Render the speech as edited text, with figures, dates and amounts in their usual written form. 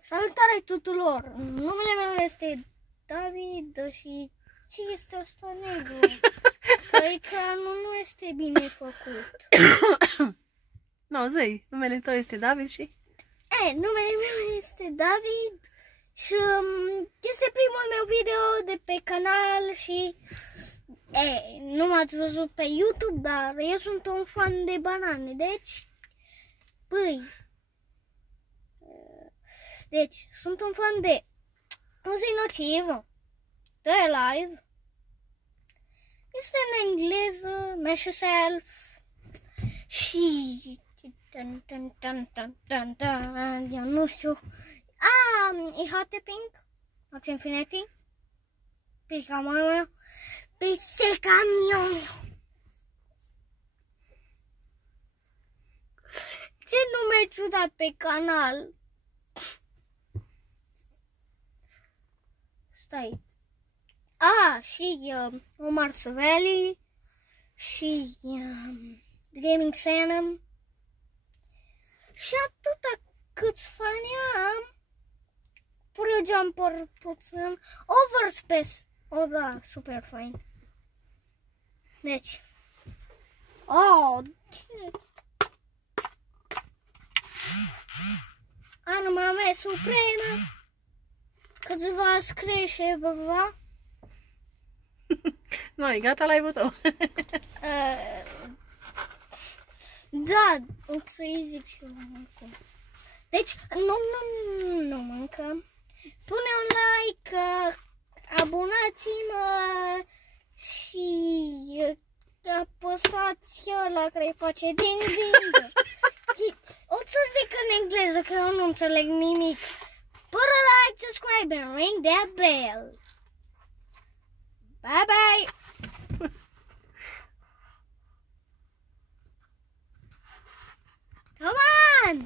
Salutare tuturor! Numele meu este David și ce este asta negru? Că ecranul nu este bine făcut. No, zi, numele tău este David și? Numele meu este David și este primul meu video de pe canal și nu m-ați văzut pe YouTube, dar eu sunt un fan de banane, deci sunt un fan de un zi nocivă, de live, este în engleză, Mesh Yourself și eu nu știu, e Hot Pink, Max Infinity, Pisica mea, ce nume ciudat pe canal. Stai. Și Omar Saveli și The Gaming Sanam. Și atâta câți fani am. Pure Jumper puțin. Overspace. Da, super fain. Deci. Cine? Anuma mea supremă. Câțiva screște, băba. Nu, e gata live-ul tău. Da, o să-i zic și eu acum. Deci, nu mâncăm. Pune un like, abonați-mă și apăsați ăla care face ding ding. O să zic în engleză că eu nu înțeleg nimic. Put a like, subscribe and ring that bell. Bye bye. Come on.